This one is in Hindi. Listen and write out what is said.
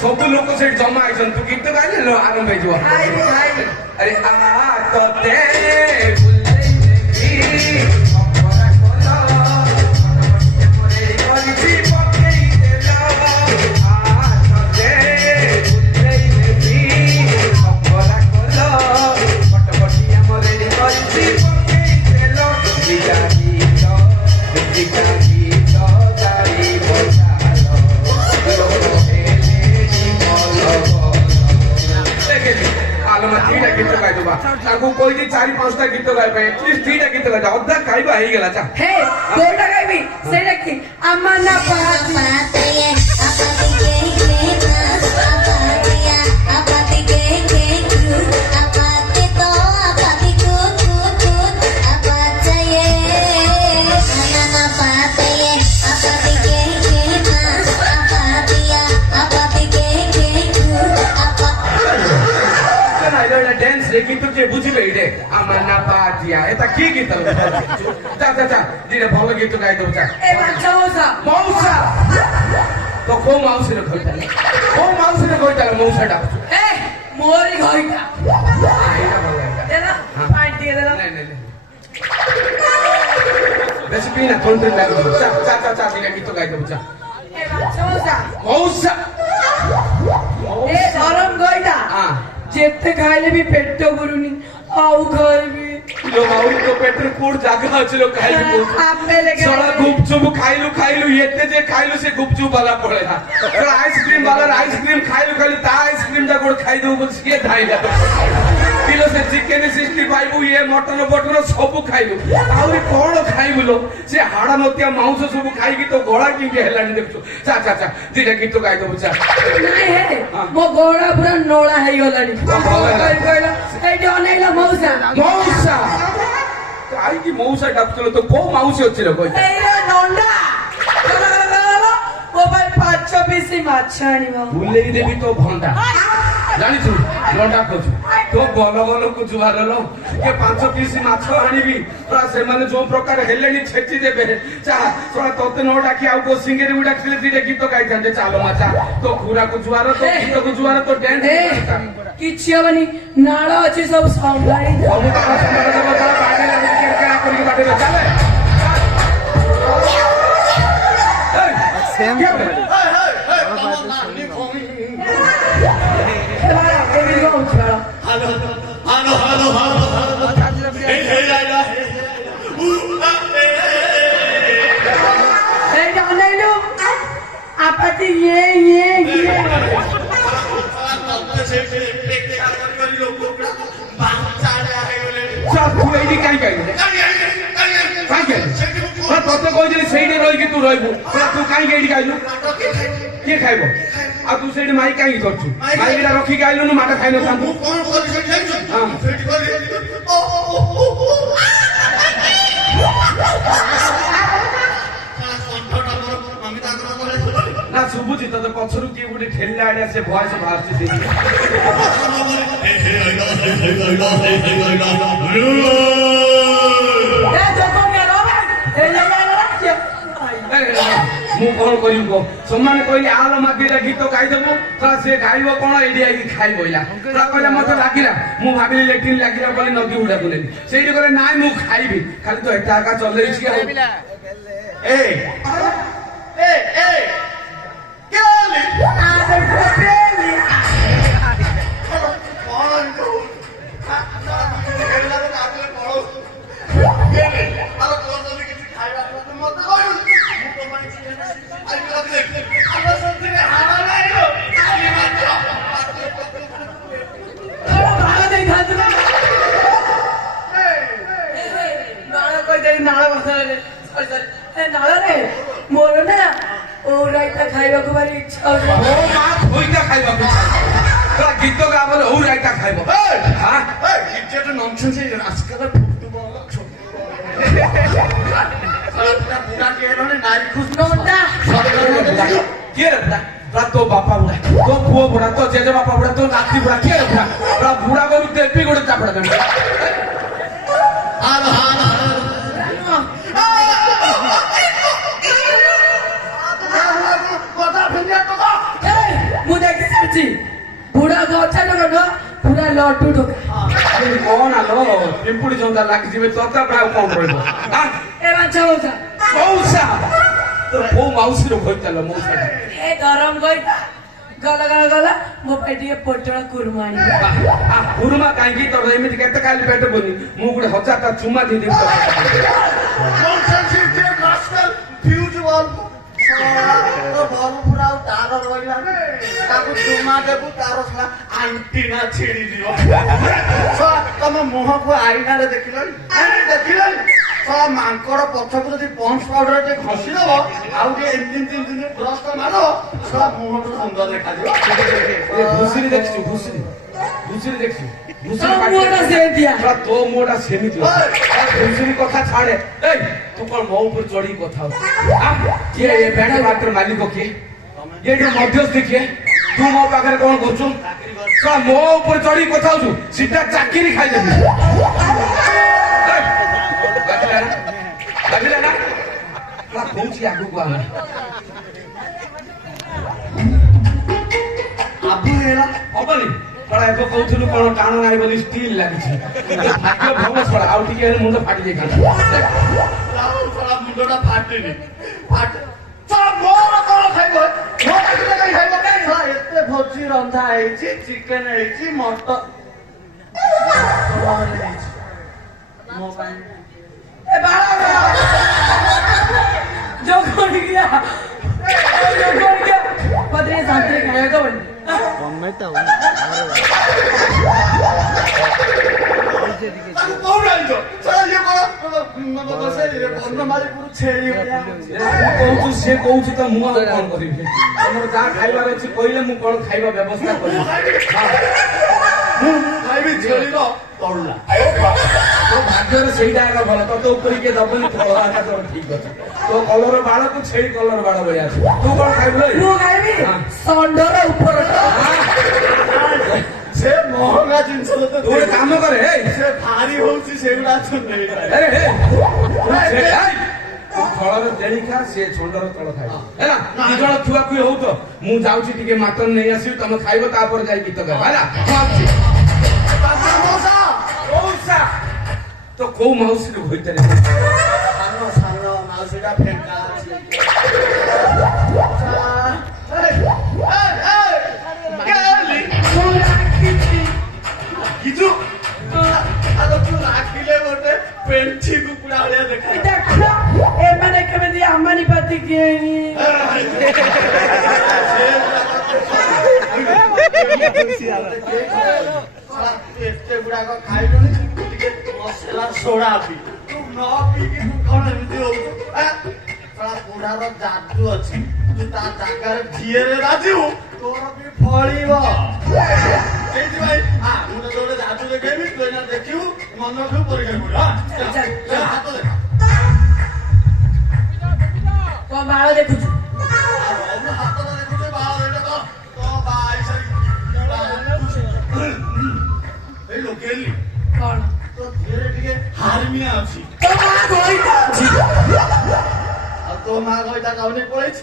ସବୁ ଲୋକ ସେଠି ଜମା ହେଇଛନ୍ତି ତୁ ଗୀତ ଗାଇଲେ ଆରମ୍ଭ ହେଇଯିବ ଆରେ ଆ ତତେ कोई 4-5टा गीत गाइबा एटलिस्ट 3टा गीत गाइबा अद्धा खाइबा हेई गेला चा हे कोटा गाइबी सेटा की अम्मा पाते आपाती के आपातिया आपाती के आपाते तो आपाती को आपाचे ना पाते आपाती के आपातिया आपाती के डांस रे गीत जे बुझिबे रे अमना पाटिया एता की गीत चा दिने भलो गीत गाइ दउ चा ए मौसा मौसा तो को मौसी रे गइता मौसा डाक ए मोरी गइता आइना भलो देना पानी दे देना नहीं बेसी पिना थोन लागो चा दिने गीत गाइ दउ चा ए मौसा ए धरम गइता हां जेते खाइले भी पेट भरुनी आउ खाइबी लो आउ तो पेट रे कोड जागा अछि लो खाइबी आपने लेके सड़ा गुपचुप खाइलु एते जे खाइलु से गुपचुप वाला पड़ेला तो आइसक्रीम वाला आइसक्रीम खाइलु ता आइसक्रीम जा कोड खाइ दउ बस के धाइला किलो से चिकन 65 ये मटन बटन सब खाइलु आउरी कोन खाइबु लो से हाड़ा नतिया मांस सब खाइकी तो गोळा किंके हेलानी देखछु चा दिने गीत गाइ दउ चा नहीं है मो गोड़ा पूरा नोळा है गलानी कहला ए डनेला मौसा आई की मौसा डाक्टर तो को माउसी अछि लो कोइ ए नोंडा वो भाई 5 पीसी माछ आनिबो बुलेई देबी तो भंडा जानी तू भंडा कोछु तो गल को जुवार लो के 5 पीसी माछ आनिबी तो से माने जो प्रकार हेलेनी छेची देबे चा थोड़ा तोते नो डाकी आउ को सिंगेरी उडा खिले दिने गीत गाइ थांदे चालो माचा तो पूरा को जुवार तो गीत को जुवार तो डांस किछि हबनी नाळ अछि सब संभाळी सब का संभाळ देबो तो बाडे लागे केरा करी बाडे में चले सेम आपत्ति ये तोते कही से रही तू रही तू कहीं खाइलु किए खाइब आ तू से माई कहीं करछु माई रखिक आइलु माटा खाइ न ना सुबुची तो पछरु किए गोटे ठेला आड़े से भॉइस बाहर मु कौन करियो को सम्मान कहली आलो मादिरा गीत गाइ देबो तो से गाइबो कोन एडी आइ खाइ बोइला तो कहले मते लागिला मु भाबिली लेटिन लागिला बोली नदी उडा बोले सेही कहले नाइ मु खाइबी खाली तो एटा का चलै छी ए केली आदर पेली कोन दो हेला काटले पड़ो केली आलो कोन दो किछि खाइबा तो मते कहू मोर ना ओ राइता खाइबा को बारी इच्छा हो ओ मा खोइता खाइबा को तो गीत गाबल ओ राइता खाइबो हां गीत तो नॉनसेंस है आजकल फुटबॉल पूरा के ने नारी खुश नोंडा के रखता तो बापा बुढ़ा तो पुओ बुढ़ा तो जेजे बापा बुढ़ा तो नाती बुढ़ा के रखता बुढ़ा को देपी गोटे चापड़ा दे हां हां मुझे ଲଡୁ ଢୋକା କଣ ଆଲୋ ପିମ୍ପୁଡି ଜନ୍ଦା ଲାଗିଯିବେ ତୋତା ପ୍ରାୟ କଣ ରହିବ ଏ ମାଛ ମଉସା ମଉସା ତୋର କୋଉ ମାଉସୀର କହିଥିଲ ମଉସା ଏ ଗରମ କହିଥା ଗଲା ମୋ ପାଇଁ ଟିକେ ପୋଟଳ କୁରୁମା ଆଣିବ କୁରୁମା କାହିଁକି ତୋର ଏମିତି କେତେ କାଲି ପେଟ ବନି ମୁଁ ଗୋଟେ 1000ଟା ଚୁମା ଦେଇଦେବି ତମ ମୁହଁକୁ ଆଇନାରେ ଦେଖିଲଣି ମାଙ୍କଡ ପଛକୁ ଯଦି ପଣ୍ଡସ ପାଉଡର ଟିକେ ଘଷି ଦବ ଆଉ ଟିକେ ଏମିତି ବ୍ରସ୍ ମାରିଦବ ମୁହଁକୁ ସୁନ୍ଦର ଦେଖାଯିବ ଘୁଷୁରୀ ଦେଖିଛୁ ଘୁଷୁରୀ ଦେଖିଛୁ ତୋ ମୁହଁଟା ସେମିତି ଘୁଷୁରୀ କଥା ଛାଡେ ଏଇ ତୁ କଣ ମୋ ଉପରେ ଚଢିକି କଥା ହଉଛୁ କିଏ ଏ ବ୍ୟାଙ୍କ ମାତ୍ର ମାଲିକ କିଏ ଇଏ ଟିକେ ମଧ୍ୟସ୍ଥି କିଏ ତୁ ମୋ ପାଖରେ କଣ କରୁଛୁ ମୋ ଉପରେ ଚଢିକି କଥା ହଉଛୁ ସିଧା ଚାକିରି ଖାଇଦେବି ଲାଗିଲା ନା କହୁଛି ଆଗକୁ ଆମେ ହବନି କଳା ଏବେ କହୁଥିଲୁ କଣ ଟାଣ ନାହିଁ ବୋଲି ଷ୍ଟିଲ୍ ଲାଗିଛି ଭାଗ୍ୟ ଭଲ ଛଡା ଆଉ ଟିକେ ମୁଣ୍ଡ ଫାଟି ଯାଇଥାନ୍ତା ମୁଣ୍ଡଟା ଫାଟିନି ମୋର କଣ ଖାଇବ ଏତେ ଭୋଜି ରନ୍ଧା ହେଇଛି ଚିକେନ ହେଇଛି ମଟନ ହେଇଛି ମୋ ପାଇଁ ଯୋଗିଆ ମତେ ଶାନ୍ତିରେ ଖାଇବାକୁ ଦବନି କହୁଛୁ ସେ କହୁଛି ତ ମୁଁ ଆଉ କଣ କରିବି ତମର ଯାହା ଖାଇବାର ଅଛି କହିଲେ ମୁଁ କଣ ଖାଇବା ବ୍ୟବସ୍ଥା କରିବି ଖାଇବି ଛେଳିର ତଳୁଲା ତୋ ଭାଗ୍ୟରେ ସେଇଟା ଏକା ଭଲ ତୋ ଉପରେ କିଏ ଦବନି ଫଳ ଏକା ତୋର ଠିକ ଅଛି ତୋ କଲର ବାଳ ତୁ ଛେଳି କଲର ବାଳ ଭଳିଆ ଅଛି ତୁ କଣ ଖାଇବୁ ମୁଁ ଖାଇବି ଷଣ୍ଢର ଉପର ସେ ମହଙ୍ଗା ଜିନିଷ ତୁ ଗୋଟେ କାମ କରେ ସେ ଭାରି ହଉଛି ସେଗୁଡା ଫଳର ତେଣି ଖା ସେ ଷଣ୍ଢର ତଳ ଖାଇବ ହେଲା ଦି ଜଣ ଛୁଆକୁଇ ହଉ ତ ମୁଁ ଯାଉଛି ଟିକେ ମାଟନ ନେଇ ଆସିବି ତମେ ଖାଇବ ତାପରେ ଯାଇ ଗୀତ ଗାଇବ ହେଲା ତ କୋଉ ମାଉସୀରୁ ହୋଇଥିଲେ ସାନ ମାଉସୀଟା ଫେଙ୍କା ଅଛି ତୁ ରାଖିଲେ ଗୋଟେ ପେଣ୍ଠି କୁକୁଡ଼ା ଭଳିଆ ଦେଖା ଏମାନେ କେମିତି ଆମାନି ପାତି କିଏନି ଏତେ ଗୁଡାକ ଖାଇଲୁଣି ଟିକେ ମସଲା ସୋଡା ପି ତୁ ନ ପିଇକି ତୁ କଣ ଏମିତି ହଉଛୁ ବୁଢାର ଯାଦୁ ଅଛି ତୁ ତା ଜାଗାରେ ଝିଅରେ ବାଜିବୁ ତୋର ବି ଫଳିବ ସେଇଥିପାଇଁ ମୁଁ ତ ଗୋଟେ ଯାଦୁ ଦେଖେଇବି ତୁ ଏଇନା ଦେଖିବୁ ମନ ରଖିବୁ ପରୀକ୍ଷା କରିବୁ ହାତ ଦେଖ କଣ ବାଳ ଦେଖୁଛୁ ହାତଟା ଦେଖୁଛୁ ବାଳ ଏଇଟା ତ ବାହା ହେଇସାରି ଏଇ ଲୋକେଲି କଣ ତୋ ଝିଅରେ ଟିକେ ହାରମିଆ ଅଛି ତୋ ମା ଘଇତା ଅଛି ଆଉ ତୋ ମା ଘଇତା କାଉନି ପଳେଇଛି